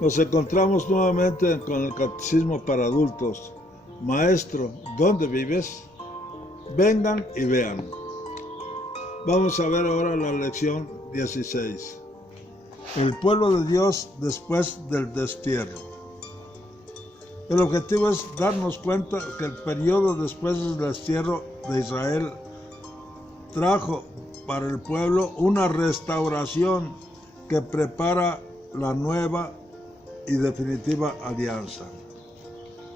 Nos encontramos nuevamente con el Catecismo para Adultos. Maestro, ¿dónde vives? Vengan y vean. Vamos a ver ahora la lección 16. El pueblo de Dios después del destierro. El objetivo es darnos cuenta que el periodo después del destierro de Israel trajo para el pueblo una restauración que prepara la nueva y definitiva alianza.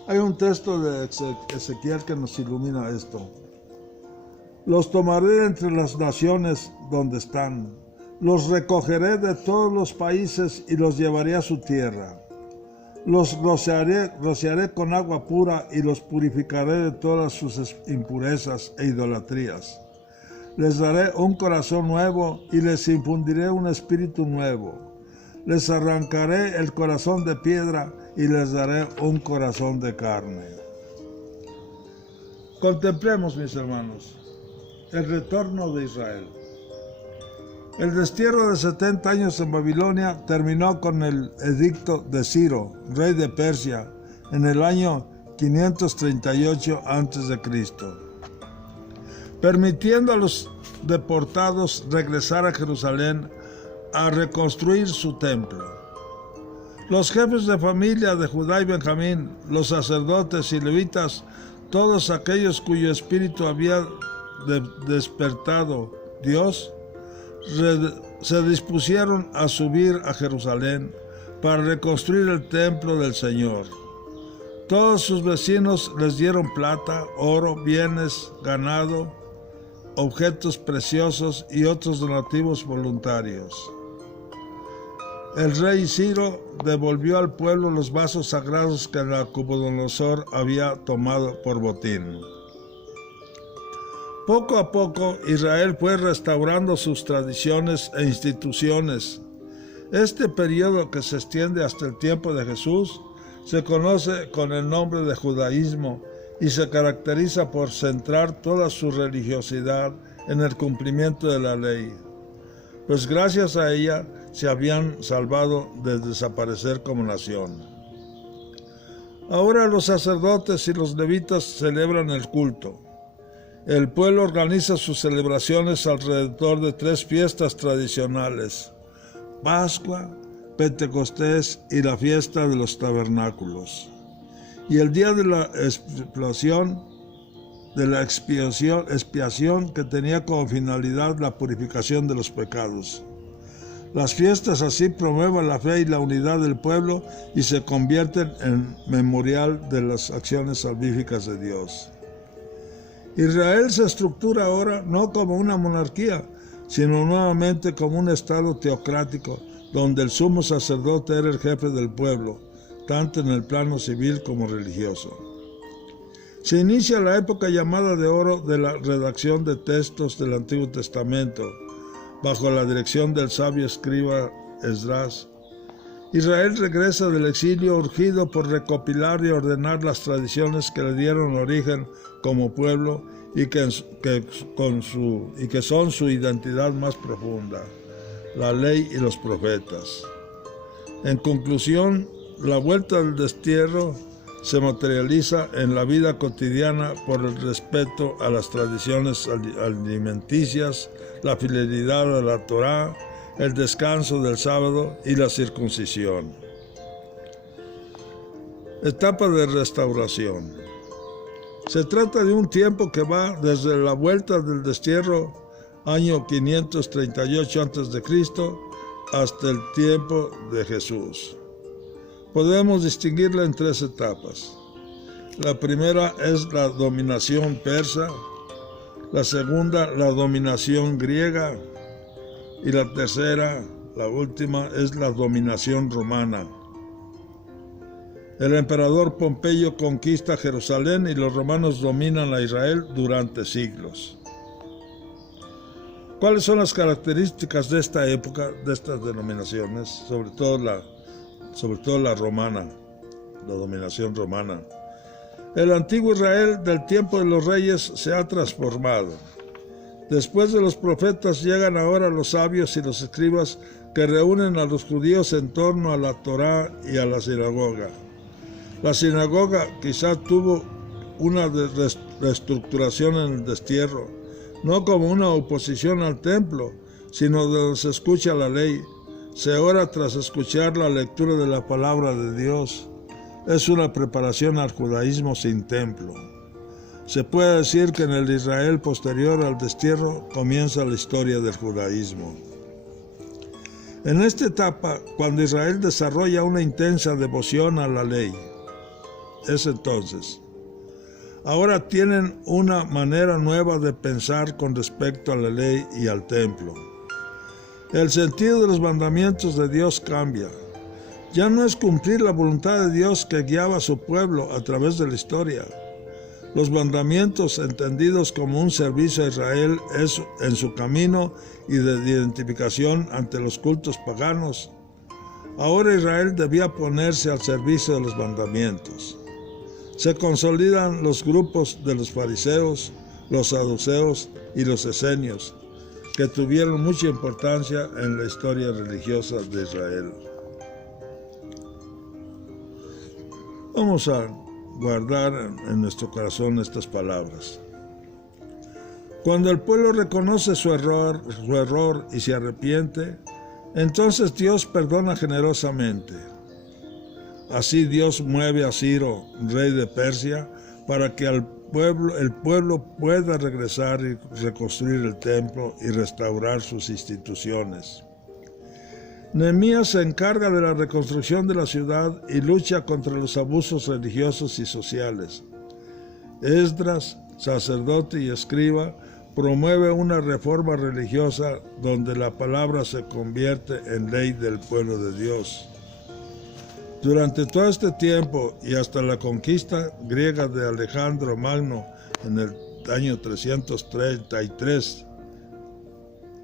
Hay un texto de Ezequiel que nos ilumina esto. Los tomaré entre las naciones donde están, los recogeré de todos los países y los llevaré a su tierra. Los rociaré con agua pura y los purificaré de todas sus impurezas e idolatrías. Les daré un corazón nuevo y les infundiré un espíritu nuevo. Les arrancaré el corazón de piedra y les daré un corazón de carne. Contemplemos, mis hermanos, el retorno de Israel. El destierro de 70 años en Babilonia terminó con el edicto de Ciro, rey de Persia, en el año 538 a.C., permitiendo a los deportados regresar a Jerusalén a reconstruir su templo. Los jefes de familia de Judá y Benjamín, los sacerdotes y levitas, todos aquellos cuyo espíritu había despertado Dios, se dispusieron a subir a Jerusalén para reconstruir el templo del Señor. Todos sus vecinos les dieron plata, oro, bienes, ganado, objetos preciosos y otros donativos voluntarios. El rey Ciro devolvió al pueblo los vasos sagrados que Nabucodonosor había tomado por botín. Poco a poco, Israel fue restaurando sus tradiciones e instituciones. Este periodo, que se extiende hasta el tiempo de Jesús, se conoce con el nombre de judaísmo y se caracteriza por centrar toda su religiosidad en el cumplimiento de la ley, pues gracias a ella se habían salvado de desaparecer como nación. Ahora los sacerdotes y los levitas celebran el culto. El pueblo organiza sus celebraciones alrededor de 3 fiestas tradicionales: Pascua, Pentecostés y la fiesta de los tabernáculos. Y el día de la expiación que tenía como finalidad la purificación de los pecados. Las fiestas así promueven la fe y la unidad del pueblo y se convierten en memorial de las acciones salvíficas de Dios. Israel se estructura ahora no como una monarquía, sino nuevamente como un estado teocrático, donde el sumo sacerdote era el jefe del pueblo, tanto en el plano civil como religioso. Se inicia la época llamada de oro de la redacción de textos del Antiguo Testamento, bajo la dirección del sabio escriba Esdras. Israel regresa del exilio urgido por recopilar y ordenar las tradiciones que le dieron origen como pueblo y que son su identidad más profunda, la ley y los profetas. En conclusión, la vuelta del destierro se materializa en la vida cotidiana por el respeto a las tradiciones alimenticias, la fidelidad a la Torá, el descanso del sábado y la circuncisión. Etapa de restauración. Se trata de un tiempo que va desde la vuelta del destierro, año 538 a.C., hasta el tiempo de Jesús. Podemos distinguirla en 3 etapas. La primera es la dominación persa, la segunda la dominación griega y la tercera, la última, es la dominación romana. El emperador Pompeyo conquista Jerusalén y los romanos dominan a Israel durante siglos. ¿Cuáles son las características de esta época, de estas denominaciones? Sobre todo la romana, la dominación romana. El antiguo Israel del tiempo de los reyes se ha transformado. Después de los profetas llegan ahora los sabios y los escribas que reúnen a los judíos en torno a la Torá y a la sinagoga. La sinagoga quizá tuvo una reestructuración en el destierro, no como una oposición al templo, sino donde se escucha la ley, se ora tras escuchar la lectura de la palabra de Dios. Es una preparación al judaísmo sin templo. Se puede decir que en el Israel posterior al destierro comienza la historia del judaísmo. En esta etapa, cuando Israel desarrolla una intensa devoción a la ley, es entonces. Ahora tienen una manera nueva de pensar con respecto a la ley y al templo. El sentido de los mandamientos de Dios cambia. Ya no es cumplir la voluntad de Dios que guiaba a su pueblo a través de la historia. Los mandamientos, entendidos como un servicio a Israel en su camino y de identificación ante los cultos paganos. Ahora Israel debía ponerse al servicio de los mandamientos. Se consolidan los grupos de los fariseos, los saduceos y los esenios, que tuvieron mucha importancia en la historia religiosa de Israel. Vamos a guardar en nuestro corazón estas palabras. Cuando el pueblo reconoce su error y se arrepiente, entonces Dios perdona generosamente. Así Dios mueve a Ciro, rey de Persia, para que el pueblo pueda regresar y reconstruir el templo y restaurar sus instituciones. Nehemías se encarga de la reconstrucción de la ciudad y lucha contra los abusos religiosos y sociales. Esdras, sacerdote y escriba, promueve una reforma religiosa donde la palabra se convierte en ley del pueblo de Dios. Durante todo este tiempo y hasta la conquista griega de Alejandro Magno en el año 333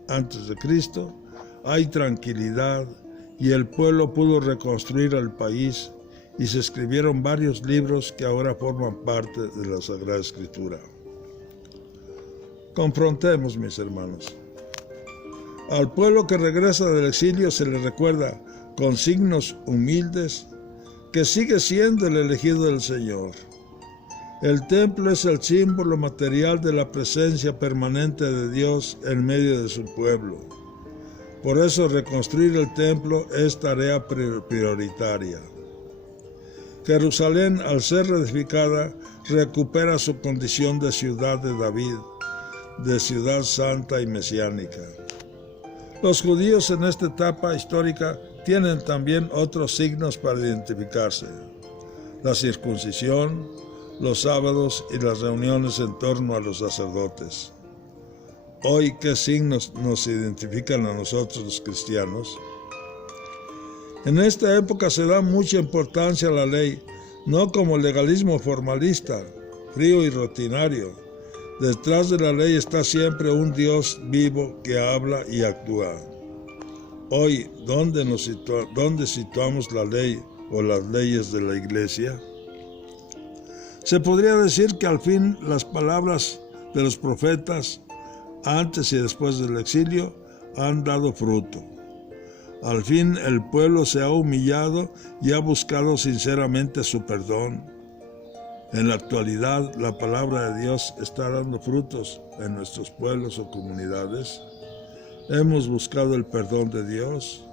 a.C., hay tranquilidad y el pueblo pudo reconstruir el país y se escribieron varios libros que ahora forman parte de la Sagrada Escritura. Confrontemos, mis hermanos. Al pueblo que regresa del exilio se le recuerda con signos humildes que sigue siendo el elegido del Señor. El templo es el símbolo material de la presencia permanente de Dios en medio de su pueblo. Por eso reconstruir el templo es tarea prioritaria. Jerusalén, al ser reedificada, recupera su condición de ciudad de David, de ciudad santa y mesiánica. Los judíos en esta etapa histórica tienen también otros signos para identificarse: la circuncisión, los sábados y las reuniones en torno a los sacerdotes. Hoy, ¿qué signos nos identifican a nosotros los cristianos? En esta época se da mucha importancia a la ley, no como legalismo formalista, frío y rutinario. Detrás de la ley está siempre un Dios vivo que habla y actúa. Hoy, ¿dónde situamos la ley o las leyes de la Iglesia? Se podría decir que al fin las palabras de los profetas, antes y después del exilio, han dado fruto. Al fin el pueblo se ha humillado y ha buscado sinceramente su perdón. En la actualidad, la palabra de Dios está dando frutos en nuestros pueblos o comunidades. ¿Hemos buscado el perdón de Dios?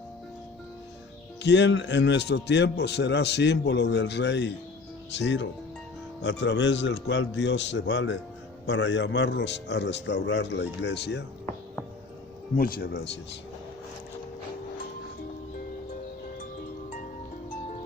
¿Quién en nuestro tiempo será símbolo del rey Ciro, a través del cual Dios se vale para llamarnos a restaurar la iglesia? Muchas gracias.